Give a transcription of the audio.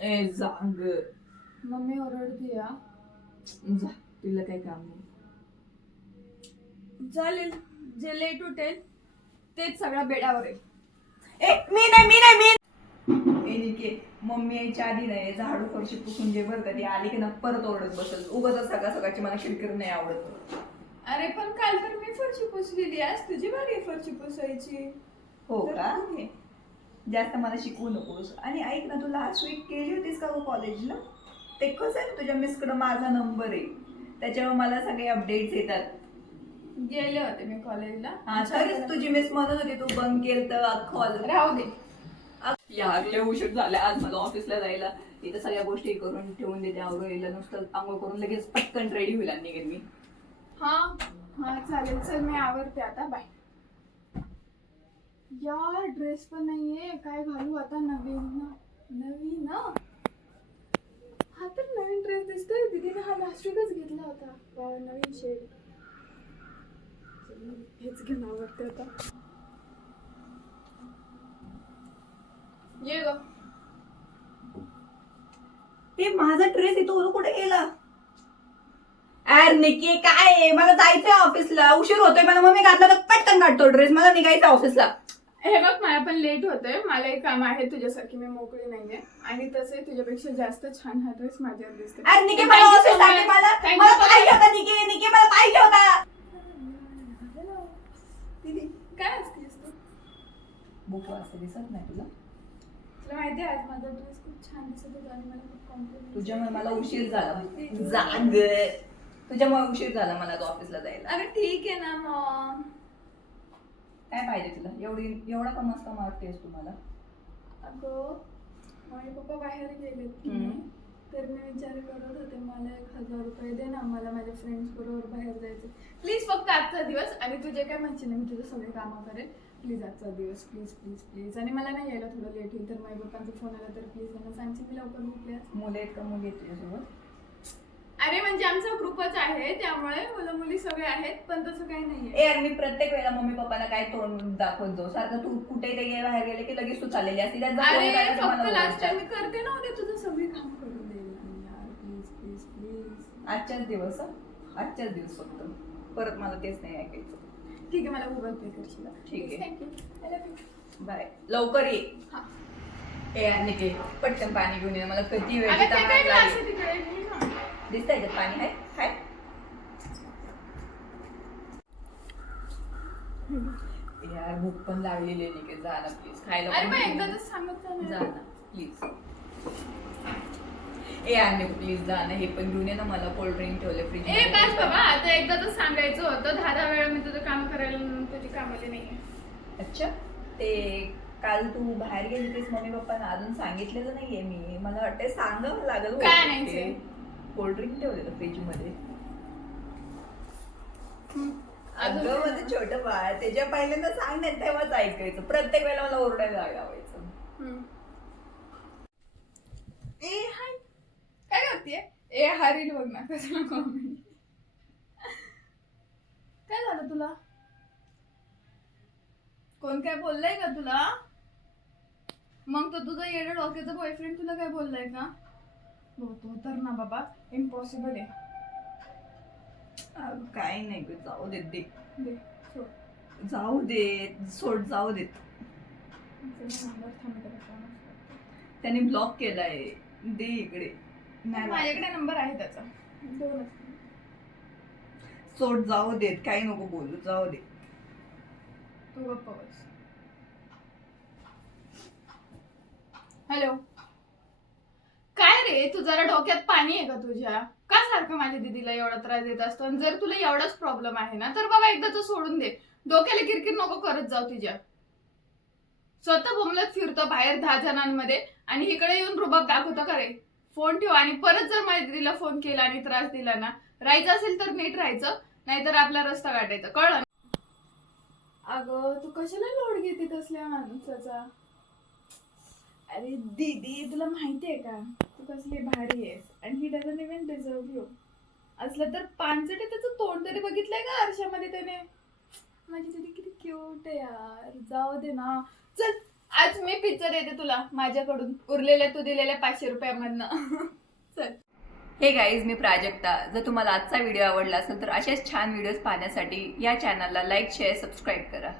ए जांग mummy ओरडते या. जा, तुला काही काम नाही. चालेल, जे लेट उठेल तेच सगळ्या बेडावर आहे. मी नाही मम्मी यायच्या आधी नाही झाडू फरशी पुसून जे बरं का ती आली की ना परत ओरडत बसल. उगाच सकाळ सकाळची मला किरकिर नाही आवडत. अरे पण काल तर मी फरशी पुसलेली, आज तुझी बारी फरशी पुसायची. हो का? जास्त मला शिकवू नकोस. आणि ऐक ना, तू लास्ट वीक केली होतीस का गं कॉलेजला? ते कसं आहे, तुझ्या मिसकडं माझा नंबर आहे, त्याच्यावर मला सगळे अपडेट्स येतात. गेले होते मी कॉलेजला. हा, तरीच तुझी मिस म्हणत होती तू बंक केलं तर कॉल. राहू दे. या उशीर झाला आज मला ऑफिसला जायला. इथं सगळ्या गोष्टी करून ठेवून देते. आवरून नुसतं आंघोळ करून लगेच पटकन रेडी होईल आणि निघेल मी. हा हा चालेल, चल मी आवरते आता. बाय. यार ड्रेस पण नाहीये, काय घालू आता? नवीन ना. हा तर नवीन ड्रेस दिसतोय. दीदीने हा लास्ट वीकच घेतला होता. नवीन शेड. हेच घेऊन आवडते आता. ये ग. हे माझा ड्रेस इथं कुठे गेला? अरे निकी, काय आहे? मला जायचंय ऑफिसला, उशीर होतोय. मला मम्मी घातला तर पटकन काढतो ड्रेस. मला निघायचं ऑफिसला. हे बघ, मला पण लेट होतंय. मला एक काम आहे तुझ्यासारखी, मी मोकळी नाहीये. आणि तसे तुझ्यापेक्षा जास्त छान हा ड्रेस माझ्यावर दिसतोय. अरे निकी, मला ऑफिससाठी मला पाहिजे होता. निकी मला पाहिजे होता. काय असतेस तू? बुक वाजता दिसत नाही तुला? तुला माहिती आहे आज माझा ड्रेस खूप छान दिसत होता आणि मला खूप कॉम्प्लिमेंट. तुझ्यामुळे मला उशीर झाला. जाग, तुझ्यामुळे उशीर झाला मला ऑफिसला जायला. अरे ठीक आहे ना मग. काय पाहिजे तुला? एवढा का मस्त वाटतेस तुम्हाला? अगं माझे पप्पा बाहेर गेलेत की नाही, तर मी विचार करत होते मला 1000 रुपये दे ना, मला माझ्या फ्रेंड्स बरोबर बाहेर जायचं. प्लीज फक्त आजचा दिवस. आणि तू जे काय म्हणशील मी तुझे सगळे कामं करेल. प्लीज आजचा दिवस, प्लीज प्लीज प्लीज. आणि मला नाही यायला थोडं लेट होईल, तर माझ्या पप्पांचा फोन आला तर प्लीज त्यांना सांगशील मी लवकर भेटल्यास. मुलं आहेत का मुली आहेत तुझ्यासोबत? अरे म्हणजे आमचा ग्रुपच आहे, त्यामुळे मुलं मुली सगळे आहेत, पण तसं काही नाहीये. ए यार, मी प्रत्येक वेळेला मम्मी पप्पाला काय तोंड दाखवत जाऊ? सारखं तू कुठे बाहेर गेले की लगेच तू चाललेली असती. अरे फक्त लास्ट टाइम मी करते ना, उद्या तुझं सगळी काम करून देईल यार. Please please please. आजच्याच दिवस, आजच्याच दिवस फक्त. परत मला तेच नाही ऐकायचं. ठीक आहे, मला गुगल पे करशील? ठीक आहे. Thank you. I love you. Bye. लवकर ये. हा. ए यार निके, पटकन पाणी घेऊन ये. मला किती वेळ अगं ते काय ग्लास आहे तिकडे? घे ना. दिसतंय का पाणी? आहे हाय. यार भूक पण लागलेली आहे निके. जा ना प्लीज, खायला. अरे मग एकदा तर सांगत जा ना प्लीज. ए यार प्लीज जा ना. हे पण घेऊन ये ना, मला कोल्ड ड्रिंक ठेवले फ्रीज. ए बस बाबा, आता एकदा तर सांगायचं होतं. 10 वेळा मी तुझं काम करायला तुझी कामाली नाहीये. अच्छा, ते काल तू बाहेर गेली होतीस मम्मी पप्पांना अजून सांगितलेलं नाहीये मी. मला वाटतं सांगावं लागेल. काय आणायचंय? कोल्ड ड्रिंक ठेवलेलं फ्रीज मध्ये. अगं माझं छोटं बाळ, त्याच्या पहिल्यांदा सांग नाही तेव्हाच ऐकायचं. प्रत्येक वेळेला मला ओरडायला लागायचं. ए हाय, काय करतेय? ए हरील बघ ना कसं कॉमेडी. काय झालं तुला? कोण काय बोललंय का तुला? मग तो तुझा येडा डोक्याचा बॉयफ्रेंड तुला काय बोललाय का? तो तर ना बाबा इम्पॉसिबल आहे. काही नाही ग, जाऊ देत. दे सोड. जाऊ देत, सोड, जाऊ देत. त्याने ब्लॉक केलाय. दे इकडे. नाही माझ्याकडे नंबर आहे त्याचा. सोड, जाऊ देत. काही नको बोलू, जाऊ दे. तू गप्प बस. हॅलो, काय रे, तू जरा डोक्यात पाणी आहे का तुझ्या? का सारखं माझ्या दीदीला एवढा त्रास देत असतो? आणि जर तुला एवढाच प्रॉब्लेम आहे ना, तर बाबा एकदा तर सोडून दे. डोक्याला किरकिर नको करत जाऊ तुझ्या. स्वतः बोंबलत फिरतो बाहेर 10 जणांमध्ये आणि इकडे येऊन रुबाब दाखवतो का रे? फोन ठेव. आणि परत जर माझ्या दीदीला फोन केला आणि त्रास दिला ना, राहायचं असेल तर नीट राहायचं, नाहीतर आपला रस्ता काढायचा. कळलं? अगं तू कशाला लोड घेते तसल्या माणसाचा? अरे दीदी, तुला माहितीये का तू कसली भारी आहेस आणि he doesn't even deserve you. असलं तर पानसट त्याचं तोंड तरी बघितलंय का आरशामध्ये त्याने? माझी दीदी किती क्यूट आहे यार. जाऊ दे ना. चल आज मी पिक्चर येते तुला माझ्याकडून उरलेल्या तू दिलेल्या 500 रुपयामधनं. चल. हे गाईज, मी प्राजक्ता. जर तुम्हाला आजचा व्हिडिओ आवडला असेल तर असेच छान व्हिडिओज पाहण्यासाठी या चॅनलला लाईक, शेअर, सबस्क्राईब करा.